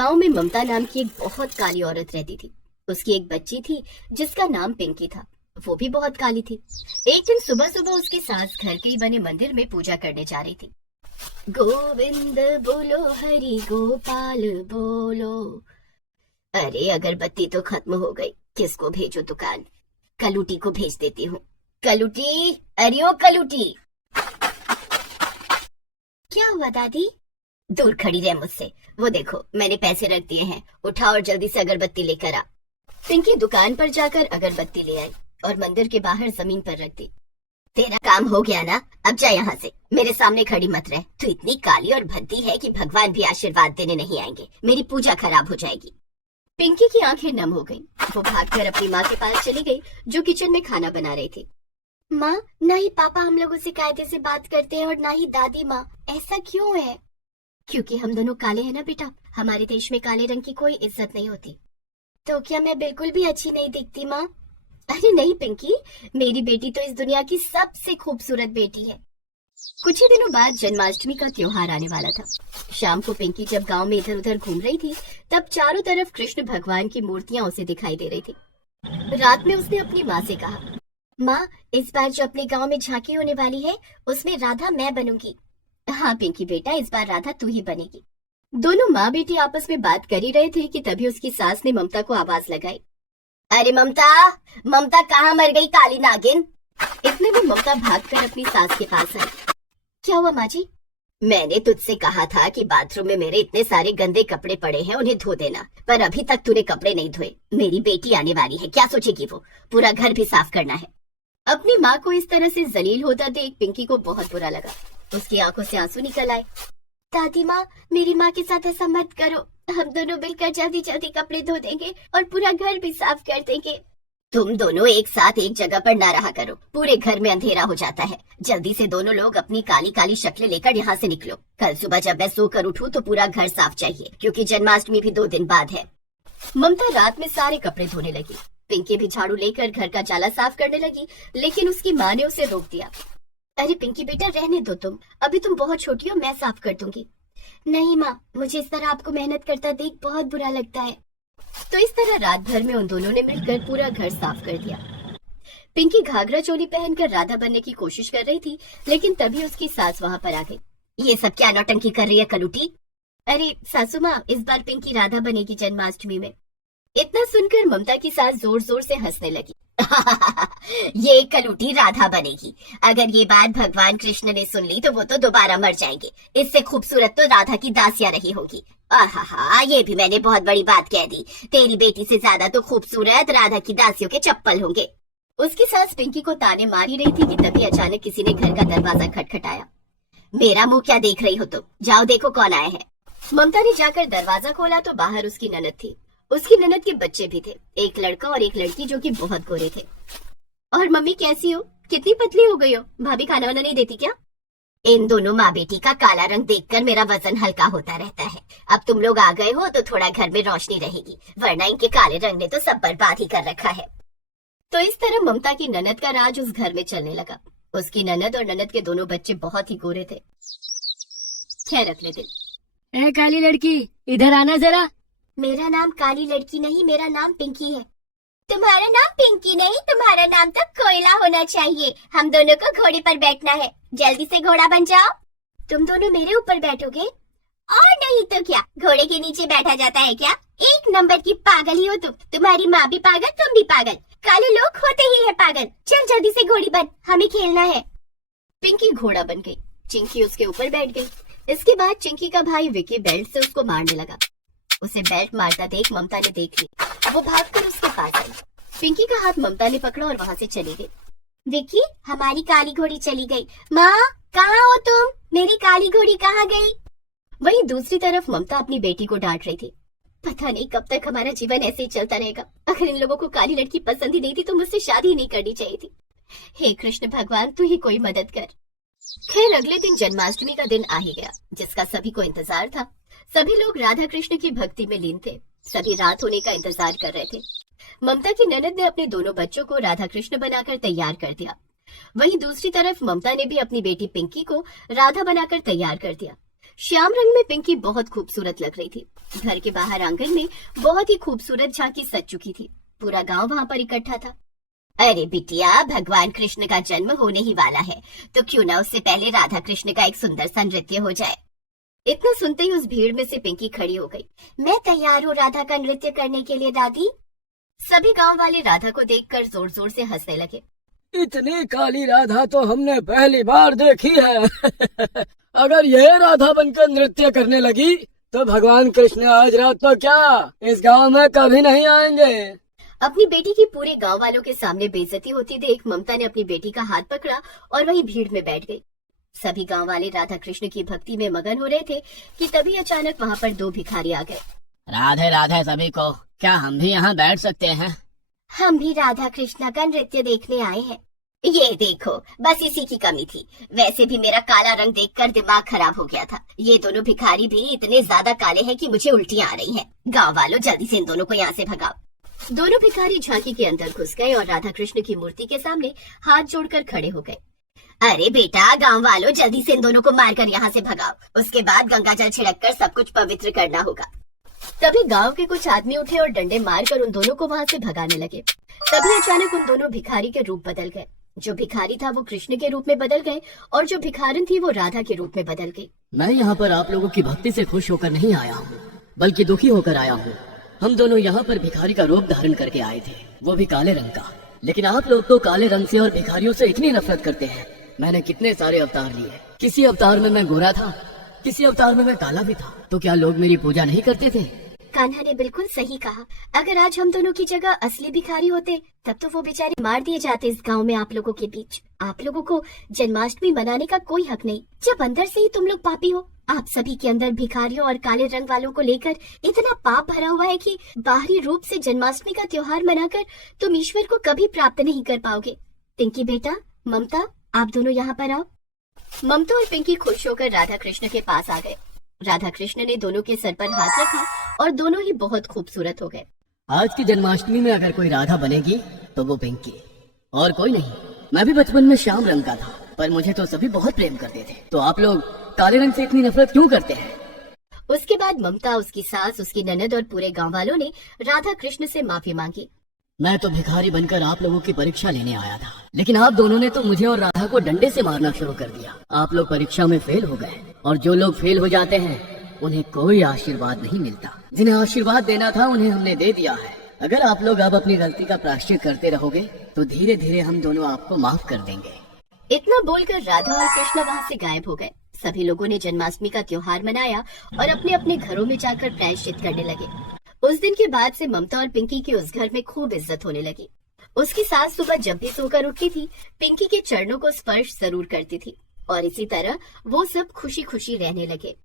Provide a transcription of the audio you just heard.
गांव में ममता नाम की एक बहुत काली औरत रहती थी। उसकी एक बच्ची थी जिसका नाम पिंकी था। वो भी बहुत काली थी। एक दिन सुबह सुबह उसकी सास घर के ही बने मंदिर में पूजा करने जा रही थी। गोविंद बोलो हरि गोपाल बोलो। अरे अगरबत्ती तो खत्म हो गई, किसको भेजो दुकान? कलूटी को भेज देती हूँ। कलूटी, अरे ओ कलूटी। क्या हुआ दादी? दूर खड़ी रह मुझसे। वो देखो मैंने पैसे रख दिए हैं, उठा और जल्दी से अगरबत्ती लेकर आ। पिंकी दुकान पर जाकर अगरबत्ती ले आई और मंदिर के बाहर जमीन पर रख दी। तेरा काम हो गया ना, अब जा यहाँ से, मेरे सामने खड़ी मत रह। तू इतनी काली और भद्दी है कि भगवान भी आशीर्वाद देने नहीं आएंगे, मेरी पूजा खराब हो जाएगी। पिंकी की आंखें नम हो गईं। वो भागकर अपनी माँ के पास चली गई जो किचन में खाना बना रही थी। माँ, ना ही पापा हम लोगों से कायदे से बात करते हैं और ना ही दादी माँ। ऐसा क्यों है? क्योंकि हम दोनों काले हैं ना बेटा, हमारे देश में काले रंग की कोई इज्जत नहीं होती। तो क्या मैं बिल्कुल भी अच्छी नहीं दिखती माँ? अरे नहीं पिंकी, मेरी बेटी तो इस दुनिया की सबसे खूबसूरत बेटी है। कुछ ही दिनों बाद जन्माष्टमी का त्योहार आने वाला था। शाम को पिंकी जब गांव में इधर उधर घूम रही थी, तब चारों तरफ कृष्ण भगवान की मूर्तियां उसे दिखाई दे रही थी। रात में उसने अपनी माँ से कहा, माँ, इस बार जो अपने गांव में झांकी होने वाली है उसमें राधा मैं बनूंगी। हाँ पिंकी बेटा, इस बार राधा तू ही बनेगी। दोनों माँ बेटी आपस में बात कर ही रहे थे कि तभी उसकी सास ने ममता को आवाज लगाई। अरे ममता, ममता कहाँ मर गई काली नागिन? इतने में ममता भागकर अपनी सास के पास आई। क्या हुआ माँ जी? मैंने तुझसे कहा था कि बाथरूम में मेरे इतने सारे गंदे कपड़े पड़े हैं, उन्हें धो देना, पर अभी तक तूने कपड़े नहीं धोए। मेरी बेटी आने वाली है, क्या सोचेगी वो? पूरा घर भी साफ करना है। अपनी माँ को इस तरह से जलील होता देख पिंकी को बहुत बुरा लगा। उसकी आंखों से आंसू निकल आए। दादी माँ, मेरी माँ के साथ ऐसा मत करो, हम दोनों मिलकर जल्दी जल्दी कपड़े धो देंगे और पूरा घर भी साफ कर देंगे। तुम दोनों एक साथ एक जगह पर ना रहा करो, पूरे घर में अंधेरा हो जाता है। जल्दी से दोनों लोग अपनी काली काली शक्लें लेकर यहाँ से निकलो। कल सुबह जब मैं सोकर उठूं तो पूरा घर साफ चाहिए, क्योंकि जन्माष्टमी भी 2 दिन बाद है। ममता रात में सारे कपड़े धोने लगी। पिंकी भी झाड़ू लेकर घर का जाला साफ करने लगी, लेकिन उसकी माँ ने उसे रोक दिया। अरे पिंकी बेटा, रहने दो तुम, अभी तुम बहुत छोटी हो, मैं साफ कर दूंगी। नहीं माँ, मुझे इस तरह आपको मेहनत करता देख बहुत बुरा लगता है। तो इस तरह रात भर में उन दोनों ने मिलकर पूरा घर साफ कर दिया। पिंकी घाघरा चोली पहनकर राधा बनने की कोशिश कर रही थी, लेकिन तभी उसकी सास वहाँ पर आ गई। ये सब क्या नौटंकी कर रही है कलूटी? अरे सासू माँ, इस बार पिंकी राधा बनेगी जन्माष्टमी में। इतना सुनकर ममता की सास जोर जोर से हंसने लगी। ये कलूटी राधा बनेगी? अगर ये बात भगवान कृष्ण ने सुन ली तो वो तो दोबारा मर जाएंगे। इससे खूबसूरत तो राधा की दासियां रही होगी। आहा, ये भी मैंने बहुत बड़ी बात कह दी। तेरी बेटी से ज्यादा तो खूबसूरत राधा की दासियों के चप्पल होंगे। उसकी सास पिंकी को ताने मार ही रही थी कि तभी अचानक किसी ने घर का दरवाजा खटखटाया। मेरा मुंह क्या देख रही हो तुम? जाओ देखो कौन आए हैं। ममता ने जाकर दरवाजा खोला तो बाहर उसकी ननद थी। उसकी ननद के बच्चे भी थे, एक लड़का और एक लड़की जो कि बहुत गोरे थे। और मम्मी कैसी हो? कितनी पतली हो गई हो? भाभी खाना वाना नहीं देती क्या? इन दोनों माँ बेटी का काला रंग देखकर मेरा वजन हल्का होता रहता है। अब तुम लोग आ गए हो तो थोड़ा घर में रोशनी रहेगी, वरना इनके काले रंग ने तो सब बर्बाद ही कर रखा है। तो इस तरह ममता की ननद का राज उस घर में चलने लगा। उसकी ननद और ननद के दोनों बच्चे बहुत ही गोरे थे। खैर अगले दिन, ए काली लड़की, इधर आना जरा। मेरा नाम काली लड़की नहीं, मेरा नाम पिंकी है। तुम्हारा नाम पिंकी नहीं, तुम्हारा नाम तो कोयला होना चाहिए। हम दोनों को घोड़े पर बैठना है, जल्दी से घोड़ा बन जाओ। तुम दोनों मेरे ऊपर बैठोगे? और नहीं तो क्या, घोड़े के नीचे बैठा जाता है क्या? एक नंबर की पागल ही हो तुम। तुम्हारी माँ भी पागल, तुम भी पागल। काले लोग होते ही है पागल। चल जल्दी से घोड़ी बन, हमें खेलना है। पिंकी घोड़ा बन गई, चिंकी उसके ऊपर बैठ गई। इसके बाद चिंकी का भाई विकी बेल्ट से उसको मारने लगा। उसे बेल्ट मारता देख ममता ने देख ली। वो भागकर उसके पास आई। पिंकी का हाथ ममता ने पकड़ा और वहाँ से चली गई। विकी, हमारी काली घोड़ी चली गई। माँ, कहाँ हो तुम? मेरी काली घोड़ी कहाँ गई? वहीं दूसरी तरफ ममता अपनी बेटी को डांट रही थी। पता नहीं कब तक हमारा जीवन ऐसे ही चलता रहेगा। अगर इन लोगों को काली लड़की पसंद ही नहीं थी तो मुझसे शादी ही नहीं करनी चाहिए थी। हे कृष्ण भगवान, तू ही कोई मदद कर। खैर अगले दिन जन्माष्टमी का दिन आ ही गया, जिसका सभी को इंतजार था। सभी लोग राधा कृष्ण की भक्ति में लीन थे। सभी रात होने का इंतजार कर रहे थे। ममता की ननद ने अपने दोनों बच्चों को राधा कृष्ण बनाकर तैयार कर दिया। वहीं दूसरी तरफ ममता ने भी अपनी बेटी पिंकी को राधा बनाकर तैयार कर दिया। श्याम रंग में पिंकी बहुत खूबसूरत लग रही थी। घर के बाहर आंगन में बहुत ही खूबसूरत झांकी सज चुकी थी। पूरा गांव वहां पर इकट्ठा था। अरे बिटिया, भगवान कृष्ण का जन्म होने ही वाला है, तो क्यों ना उससे पहले राधा कृष्ण का एक सुंदर सा नृत्य हो जाए। इतना सुनते ही उस भीड़ में से पिंकी खड़ी हो गई। मैं तैयार हूँ राधा का नृत्य करने के लिए दादी। सभी गांव वाले राधा को देखकर जोर जोर से हंसने लगे। इतनी काली राधा तो हमने पहली बार देखी है। अगर यह राधा बनकर नृत्य करने लगी तो भगवान कृष्ण आज रात तो क्या इस गांव में कभी नहीं आएंगे। अपनी बेटी की पूरे गांव वालों के सामने बेइज्जती होती देख ममता ने अपनी बेटी का हाथ पकड़ा और वहीं भीड़ में बैठ गई। सभी गांव वाले राधा कृष्ण की भक्ति में मगन हो रहे थे कि तभी अचानक वहां पर 2 भिखारी आ गए। राधे राधे सभी को, क्या हम भी यहाँ बैठ सकते हैं? हम भी राधा कृष्ण का नृत्य देखने आए हैं। ये देखो, बस इसी की कमी थी। वैसे भी मेरा काला रंग देखकर दिमाग खराब हो गया था। ये दोनों भिखारी भी इतने ज्यादा काले हैं कि मुझे उल्टियां आ रही हैं। गांव वालों, जल्दी से इन दोनों को यहाँ से भगाओ। दोनों भिखारी झांकी के अंदर घुस गए और राधा कृष्ण की मूर्ति के सामने हाथ जोड़कर खड़े हो गए। अरे बेटा, गांव वालों, जल्दी से इन दोनों को मारकर यहाँ से भगाओ। उसके बाद गंगा जल छिड़ककर सब कुछ पवित्र करना होगा। तभी गांव के कुछ आदमी उठे और डंडे मारकर उन दोनों को वहां से भगाने लगे। तभी अचानक उन दोनों भिखारी के रूप बदल गए। जो भिखारी था वो कृष्ण के रूप में बदल गए और जो भिखारन थी वो राधा के रूप में बदल गई। मैं यहाँ पर आप लोगों की भक्ति से खुश होकर नहीं आया हूँ, बल्कि दुखी होकर आया हूँ। हम दोनों यहाँ पर भिखारी का रूप धारण करके आए थे, वो भी काले रंग का। लेकिन आप लोग तो काले रंग से और भिखारियों से इतनी नफरत करते हैं। मैंने कितने सारे अवतार लिए, किसी अवतार में मैं गोरा था, किसी अवतार में मैं काला भी था। तो क्या लोग मेरी पूजा नहीं करते थे? कान्हा ने बिल्कुल सही कहा। अगर आज हम दोनों की जगह असली भिखारी होते तब तो वो बेचारे मार दिए जाते इस गांव में आप लोगों के बीच। आप लोगों को जन्माष्टमी मनाने का कोई हक नहीं, जब अंदर से ही तुम लोग पापी हो। आप सभी के अंदर भिखारियों और काले रंग वालों को लेकर इतना पाप भरा हुआ है कि बाहरी रूप से जन्माष्टमी का त्योहार मनाकर तुम ईश्वर को कभी प्राप्त नहीं कर पाओगे। पिंकी बेटा, ममता, आप दोनों यहाँ पर आओ। ममता और पिंकी खुश होकर राधा कृष्ण के पास आ गए। राधा कृष्ण ने दोनों के सर पर हाथ रखा और दोनों ही बहुत खूबसूरत हो गए। आज की जन्माष्टमी में अगर कोई राधा बनेगी तो वो पिंकी, और कोई नहीं। मैं भी बचपन में श्याम रंग का था, पर मुझे तो सभी बहुत प्रेम करते थे। तो आप लोग काले रंग से इतनी नफरत क्यों करते हैं? उसके बाद ममता, उसकी सास, उसकी ननद और पूरे गांव वालों ने राधा कृष्ण से माफी मांगी। मैं तो भिखारी बनकर आप लोगों की परीक्षा लेने आया था, लेकिन आप दोनों ने तो मुझे और राधा को डंडे से मारना शुरू कर दिया। आप लोग परीक्षा में फेल हो गए, और जो लोग फेल हो जाते हैं उन्हें कोई आशीर्वाद नहीं मिलता। जिन्हें आशीर्वाद देना था उन्हें हमने दे दिया है। अगर आप लोग अब अपनी गलती का प्रायश्चित करते रहोगे तो धीरे धीरे हम दोनों आपको माफ कर देंगे। इतना बोलकर राधा और कृष्ण वहाँ से गायब हो गए। सभी लोगों ने जन्माष्टमी का त्योहार मनाया और अपने अपने घरों में जाकर प्रायश्चित करने लगे। उस दिन के बाद से ममता और पिंकी की उस घर में खूब इज्जत होने लगी। उसकी सास सुबह जब भी सोकर उठती थी, पिंकी के चरणों को स्पर्श जरूर करती थी और इसी तरह वो सब खुशी खुशी रहने लगे।